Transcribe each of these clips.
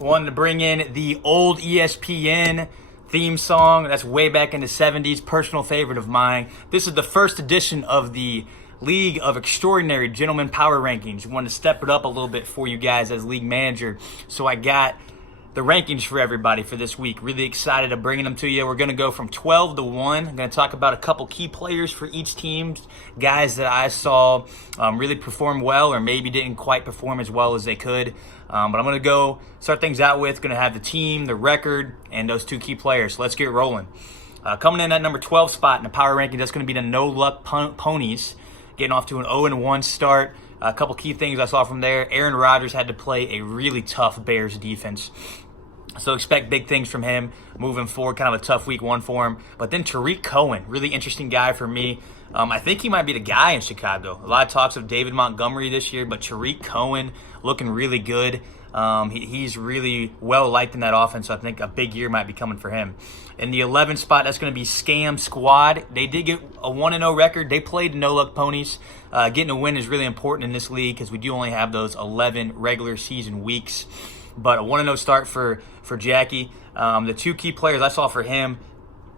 Wanted to bring in the old ESPN theme song. That's way back in the 70s. Personal favorite of mine. This is the first edition of the League of Extraordinary Gentlemen Power Rankings. Wanted to step it up a little bit for you guys as league manager. So I got the rankings for everybody for this week. Really excited to bring them to you. We're going to go from 12 to 1. I'm going to talk about a couple key players for each team, guys that I saw really perform well or maybe didn't quite perform as well as they could. But I'm going to go start things out with, going to have the team, the record, and those two key players. So let's get rolling. Coming in at number 12 spot in the power ranking, that's going to be the No Luck Ponies, getting off to an 0-1 start. A couple key things I saw from there. Aaron Rodgers had to play a really tough Bears defense. So expect big things from him moving forward. Kind of a tough week one for him. But then Tariq Cohen, really interesting guy for me. I think he might be the guy in Chicago. A lot of talks of David Montgomery this year, but Tariq Cohen looking really good. He's really well liked in that offense, so I think a big year might be coming for him. In the 11th spot, that's going to be Scam Squad. They did get a 1-0 record. They played No Luck Ponies. Getting a win is really important in this league because we do only have those 11 regular season weeks. But a 1-0 start for Jackie. The two key players I saw for him,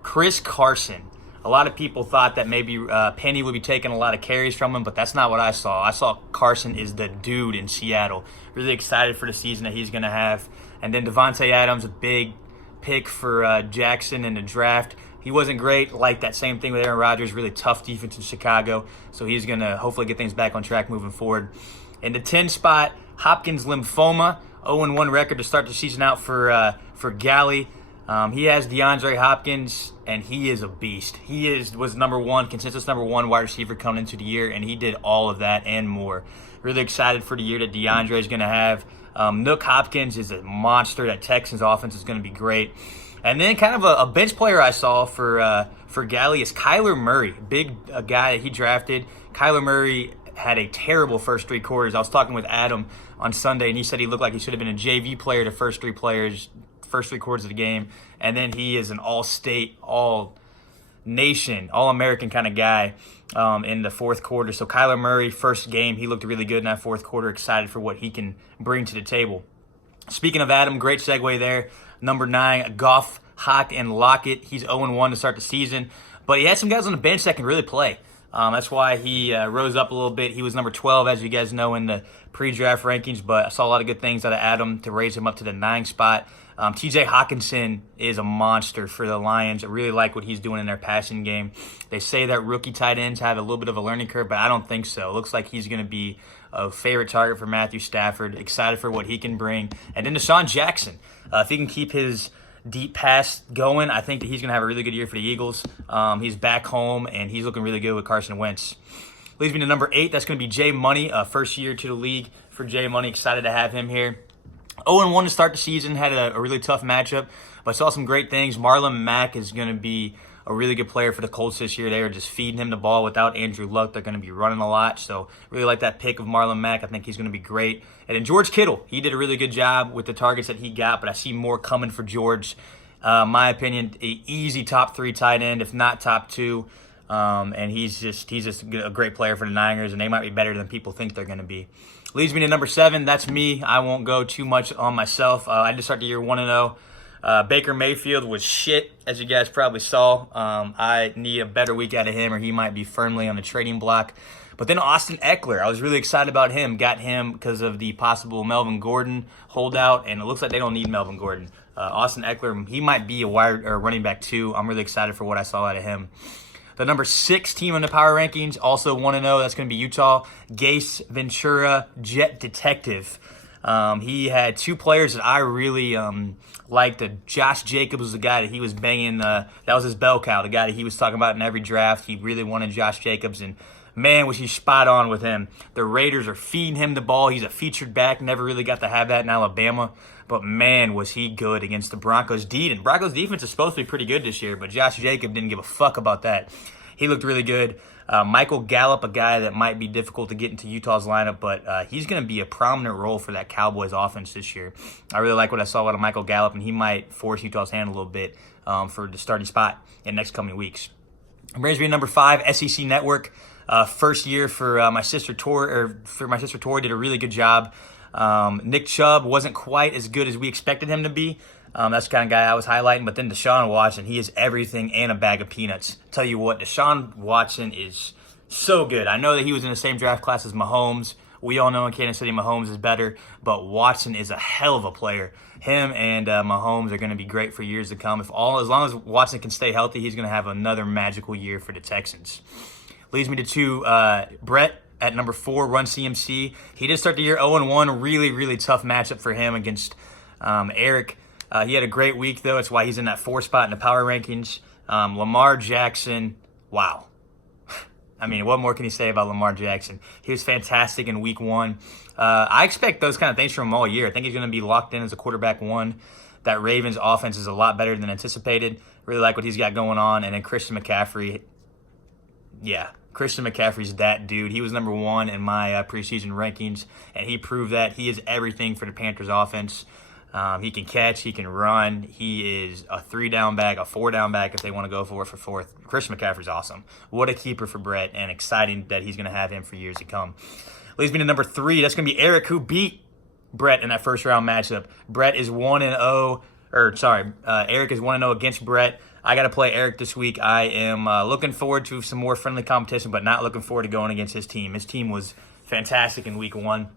Chris Carson. A lot of people thought that maybe Penny would be taking a lot of carries from him, but that's not what I saw. I saw Carson is the dude in Seattle. Really excited for the season that he's going to have. And then Devontae Adams, a big pick for Jackson in the draft. He wasn't great. Like that same thing with Aaron Rodgers. Really tough defense in Chicago. So he's going to hopefully get things back on track moving forward. In the 10 spot, Hopkins Lymphoma. 0-1 record to start the season out for Galley. He has DeAndre Hopkins, and he is a beast. He was consensus number one wide receiver coming into the year, and he did all of that and more. Really excited for the year that DeAndre is going to have. Nook Hopkins is a monster. That Texans offense is going to be great. And then kind of a bench player I saw for Galley is Kyler Murray, big guy that he drafted. Kyler Murray had a terrible first three quarters. I was talking with Adam on Sunday, and he said he looked like he should have been a JV player the first three quarters of the game. And then he is an all-state, all-nation, all-American kind of guy in the fourth quarter. So Kyler Murray, first game, he looked really good in that fourth quarter. Excited for what he can bring to the table. Speaking of Adam, great segue there. Number 9, Goff, Hawk, and Lockett. He's 0-1 to start the season. But he had some guys on the bench that can really play. That's why he rose up a little bit. He was number 12, as you guys know, in the pre-draft rankings, but I saw a lot of good things out of Adam to raise him up to the 9 spot. TJ Hawkinson is a monster for the Lions. I really like what he's doing in their passing game. They say that rookie tight ends have a little bit of a learning curve, but I don't think so. It looks like he's going to be a favorite target for Matthew Stafford. Excited for what he can bring. And then Deshaun Jackson. If he can keep his deep pass going, I think that he's going to have a really good year for the Eagles. He's back home, and he's looking really good with Carson Wentz. Leads me to number 8. That's going to be Jay Money, first year to the league for Jay Money. Excited to have him here. 0-1 to start the season. Had a really tough matchup, but saw some great things. Marlon Mack is going to be a really good player for the Colts this year. They are just feeding him the ball without Andrew Luck. They're going to be running a lot, so really like that pick of Marlon Mack. I think he's going to be great. And then George Kittle, he did a really good job with the targets that he got, but I see more coming for George. My opinion, an easy top 3 tight end, if not top 2. And he's just a great player for the Niners, and they might be better than people think they're going to be. Leads me to number 7. That's me. I won't go too much on myself. I just started the year 1-0. Baker Mayfield was shit, as you guys probably saw. I need a better week out of him, or he might be firmly on the trading block. But then Austin Eckler, I was really excited about him. Got him because of the possible Melvin Gordon holdout, and it looks like they don't need Melvin Gordon. Austin Eckler, he might be a wide or running back too. I'm really excited for what I saw out of him. The number 6 team in the power rankings, also 1-0. That's going to be Utah. Gase Ventura, Jet Detective. He had 2 players that I really liked. Josh Jacobs was the guy that he was banging. That was his bell cow, the guy that he was talking about in every draft. He really wanted Josh Jacobs, and man, was he spot on with him. The Raiders are feeding him the ball. He's a featured back. Never really got to have that in Alabama. But, man, was he good against the Broncos' D. And Broncos' defense is supposed to be pretty good this year, but Josh Jacobs didn't give a fuck about that. He looked really good. Michael Gallup, a guy that might be difficult to get into Utah's lineup, but he's going to be a prominent role for that Cowboys offense this year. I really like what I saw out of Michael Gallup, and he might force Utah's hand a little bit for the starting spot in the next coming weeks. Brings me to number 5, SEC Network. First year for my sister Tori. Did a really good job. Nick Chubb wasn't quite as good as we expected him to be. That's the kind of guy I was highlighting. But then Deshaun Watson, he is everything and a bag of peanuts. Tell you what, Deshaun Watson is so good. I know that he was in the same draft class as Mahomes. We all know in Kansas City Mahomes is better, but Watson is a hell of a player. Him and Mahomes are going to be great for years to come. As long as Watson can stay healthy, he's going to have another magical year for the Texans. Leads me to Brett at number 4, Run CMC. He did start the year 0-1. Really, really tough matchup for him against Eric. He had a great week, though. That's why he's in that 4 spot in the power rankings. Lamar Jackson, wow. I mean, what more can you say about Lamar Jackson? He was fantastic in week 1. I expect those kind of things from him all year. I think he's going to be locked in as a quarterback 1. That Ravens offense is a lot better than anticipated. Really like what he's got going on. And then Christian McCaffrey, yeah, Christian McCaffrey's that dude. He was number 1 in my preseason rankings, and he proved that he is everything for the Panthers offense. He can catch, he can run. He is a 3-down back, a 4-down back if they want to go for it for 4th. Christian McCaffrey's awesome. What a keeper for Brett, and exciting that he's going to have him for years to come. Leads me to number 3. That's going to be Eric, who beat Brett in that first-round matchup. Brett is 1-0, Eric is 1-0 against Brett. I got to play Eric this week. I am looking forward to some more friendly competition, but not looking forward to going against his team. His team was fantastic in week 1.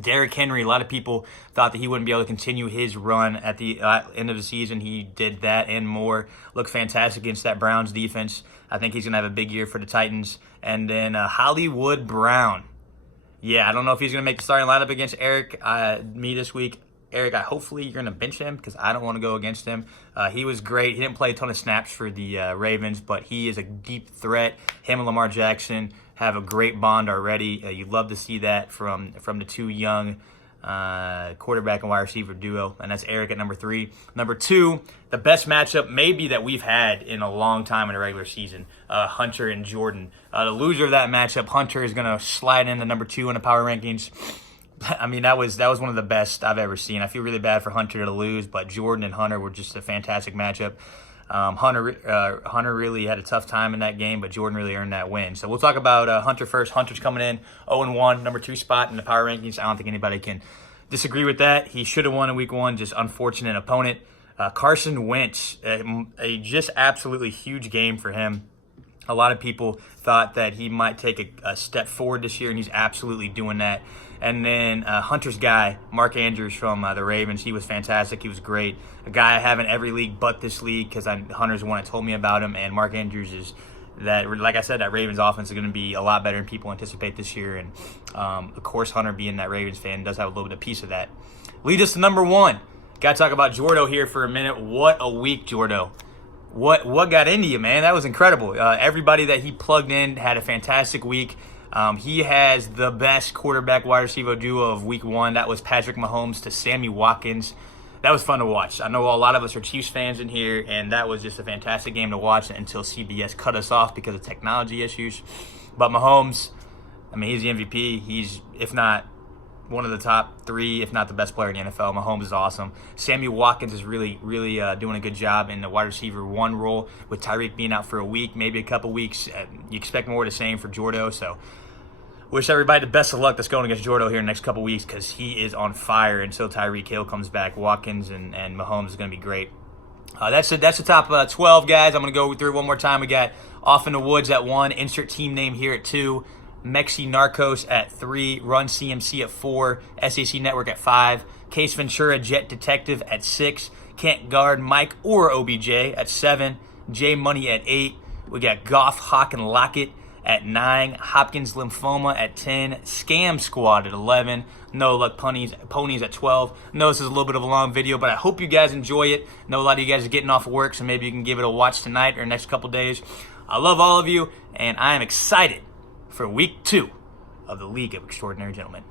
Derrick Henry, a lot of people thought that he wouldn't be able to continue his run at the end of the season. He did that and more. Looked fantastic against that Browns defense. I think he's going to have a big year for the Titans. And then Hollywood Brown. Yeah, I don't know if he's going to make the starting lineup against Eric, me this week. Eric, hopefully you're going to bench him because I don't want to go against him. He was great. He didn't play a ton of snaps for the Ravens, but he is a deep threat. Him and Lamar Jackson have a great bond already. You'd love to see that from the two young quarterback and wide receiver duo, and that's Eric at number 3. Number 2, the best matchup maybe that we've had in a long time in a regular season, Hunter and Jordan. The loser of that matchup, Hunter, is going to slide into number 2 in the power rankings. I mean, that was one of the best I've ever seen. I feel really bad for Hunter to lose, but Jordan and Hunter were just a fantastic matchup. Hunter really had a tough time in that game, but Jordan really earned that win. So we'll talk about Hunter first. Hunter's coming in 0-1, number 2 spot in the power rankings. I don't think anybody can disagree with that. He should have won in week 1, just unfortunate opponent. Carson Wentz, a just absolutely huge game for him. A lot of people thought that he might take a step forward this year, and he's absolutely doing that. And then Hunter's guy, Mark Andrews from the Ravens, he was fantastic. He was great. A guy I have in every league but this league because Hunter's the one that told me about him. And Mark Andrews is that, like I said, that Ravens offense is going to be a lot better than people anticipate this year. And, of course, Hunter being that Ravens fan does have a little bit of piece of that. Lead us to number 1. Got to talk about Jordo here for a minute. What a week, Jordo. What got into you, man? That was incredible. Everybody that he plugged in had a fantastic week. He has the best quarterback wide receiver duo of week 1. That was Patrick Mahomes to Sammy Watkins. That was fun to watch. I know a lot of us are Chiefs fans in here, and that was just a fantastic game to watch until CBS cut us off because of technology issues. But Mahomes, I mean, he's the MVP. He's, if not one of the top 3, if not the best player in the NFL. Mahomes is awesome. Sammy Watkins is really, really doing a good job in the wide receiver 1 role with Tyreek being out for a week, maybe a couple weeks. You expect more of the same for Jordo, so wish everybody the best of luck that's going against Jordo here in the next couple weeks because he is on fire until Tyreek Hill comes back. Watkins and Mahomes is going to be great. That's the top 12, guys. I'm going to go through it one more time. We got Off in the Woods at 1, insert team name here at 2, Mexi Narcos at 3, Run CMC at 4, SAC Network at 5, Case Ventura Jet Detective at 6, Can't Guard Mike or OBJ at 7, J Money at 8. We got Goff, Hawk, and Lockett at 9, Hopkins Lymphoma at 10, Scam Squad at 11, No Luck Ponies at 12. I know this is a little bit of a long video, but I hope you guys enjoy it. I know a lot of you guys are getting off work, so maybe you can give it a watch tonight or next couple days. I love all of you, and I am excited for week 2 of the League of Extraordinary Gentlemen.